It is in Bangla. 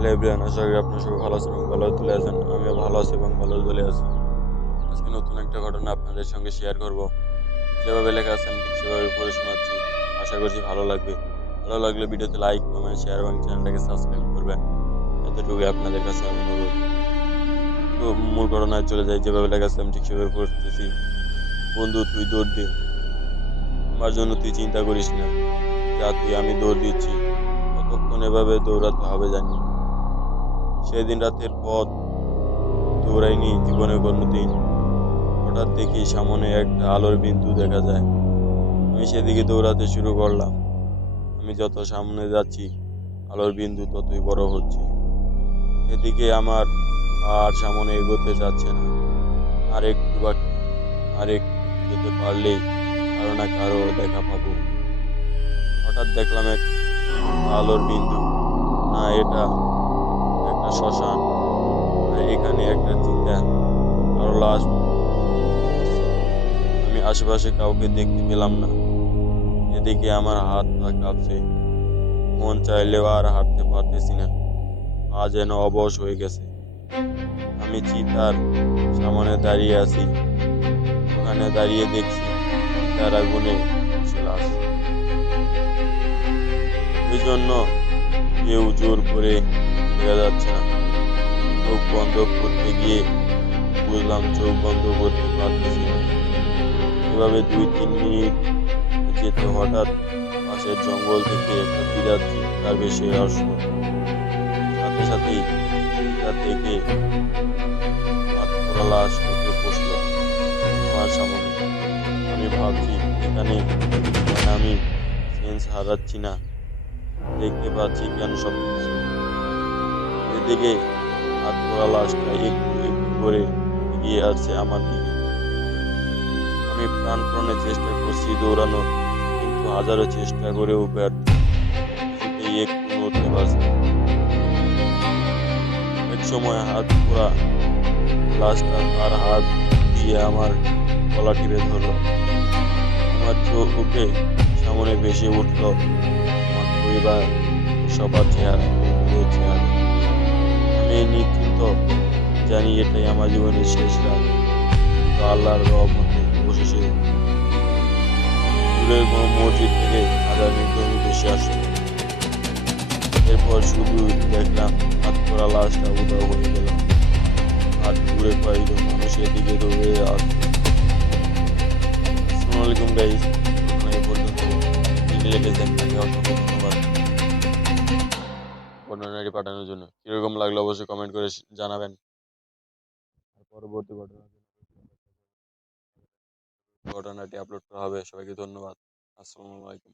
হ্যালো এভরিওয়ান, আশা করি আপনারা সবাই ভালো আছেন এবং ভালো চলে আছেন। আমিও ভালো আছি এবং ভালো চলে আছি। আজকে নতুন একটা ঘটনা আপনাদের সঙ্গে শেয়ার করব। যেভাবে লেখা আছে আমি ঠিক সেভাবে পড়ে শোনাচ্ছি। আশা করছি ভালো লাগবে। ভালো লাগলে ভিডিওতে লাইক, কমেন্ট, শেয়ার এবং চ্যানেলটাকে সাবস্ক্রাইব করবেন। এতটুকুই আপনাদের কাছে অনুরোধ। তো মূল ঘটনায় চলে যাই। যেভাবে লেখা আছে আমি ঠিক সেভাবে পড়তেছি। বন্ধু, তুই দৌড় দে। আমার জন্য তুই চিন্তা করিস না। যা তুই, আমি দৌড় দিচ্ছি। কতক্ষণ এভাবে দৌড়াতে হবে জানি না। সেদিন রাতের পথ দৌড়াইনি জীবনে কোনোদিন। হঠাৎ দেখি সামনে একটা আলোর বিন্দু দেখা যায়। আমি সেদিকে দৌড়াতে শুরু করলাম। আমি যত সামনে যাচ্ছি আলোর বিন্দু ততই বড় হচ্ছে। এদিকে আমার পা আর সামনে এগোতে যাচ্ছে না। আর একটু বাকি, আর একটু যেতে পারলেই কারো না কারো দেখা পাবো। হঠাৎ দেখলাম একটা আলোর বিন্দু। না, এটা একটা শ্মশান, আর এখানে একটা চিতা কারো লাশ পড়ছে। আমি আশেপাশে কাউকে দেখতে পেলাম না। এদিকে আমার হাত পা কাঁপছে। মন চাইলেও আর হাঁটতে পারতেছি না। পা যেন অবশ হয়ে গেছে। আমি চিতার সামনে দাঁড়িয়ে আছি। ওখানে দাঁড়িয়ে দেখছি চিতার আগুনে পুড়ছে লাশ। ওই জন্য কেউ জোর করে দেখা যাচ্ছে না। চোখ বন্ধ করতে গিয়ে বুঝলাম চোখ বন্ধ করতে পারতেছি না। এভাবে 2-3 মিনিট যেতে হঠাৎ পাশের জঙ্গল থেকে একটা বিরাট চিৎকার ভেসে আসলো। সাথে সাথেই চিতা থেকে হাত পোড়া লাশ উঠে বসলো আমার সামনে। আমি ভাবছি, এখানে কেন আমি সেন্স হারাচ্ছি না? দেখতে পাচ্ছি কেন সবকিছু? এদিকে হাত পোড়া লাশটা একটু একটু করে এগিয়ে আসছে আমার দিকে। আমি প্রাণপণে চেষ্টা করছি দৌড়ানোর, কিন্তু হাজারো চেষ্টা করেও ব্যর্থ। কিছুতেই একটু নড়তে পারছি না। এক সময় হাত পোড়া লাশটা তার হাত দিয়ে আমার গলা টিপে ধরলো। আমার চোখে সামনে ভেসে উঠল আমার পরিবার, সবার চেহারা, বন্ধুদের চেহারা। আমি নিশ্চিন্ত জানি এটাই আমার জীবনের শেষ রাত, কিন্তু আল্লাহর রহমতে অবশেষে দূরের কোনো মসজিদ থেকে আজানের ধ্বনি ভেসে আসলো। এরপর শুধু দেখলাম হাত পোড়া লাশটা উধাও হয়ে গেল, আর দূরে কয়েকজন মানুষের দিকে দৌড়ে আসছে। আসসালামু আলাইকুম গাইস, এই পর্যন্ত যিনি লিখেছেন তাকে অসংখ্য ধন্যবাদ বর্ণনাটি পাঠানোর জন্য। কিরকম লাগলো অবশ্যই কমেন্ট করে জানাবেন। আর পরবর্তী ঘটনাটি আপলোড করা হবে। সবাইকে ধন্যবাদ। আসসালামু আলাইকুম।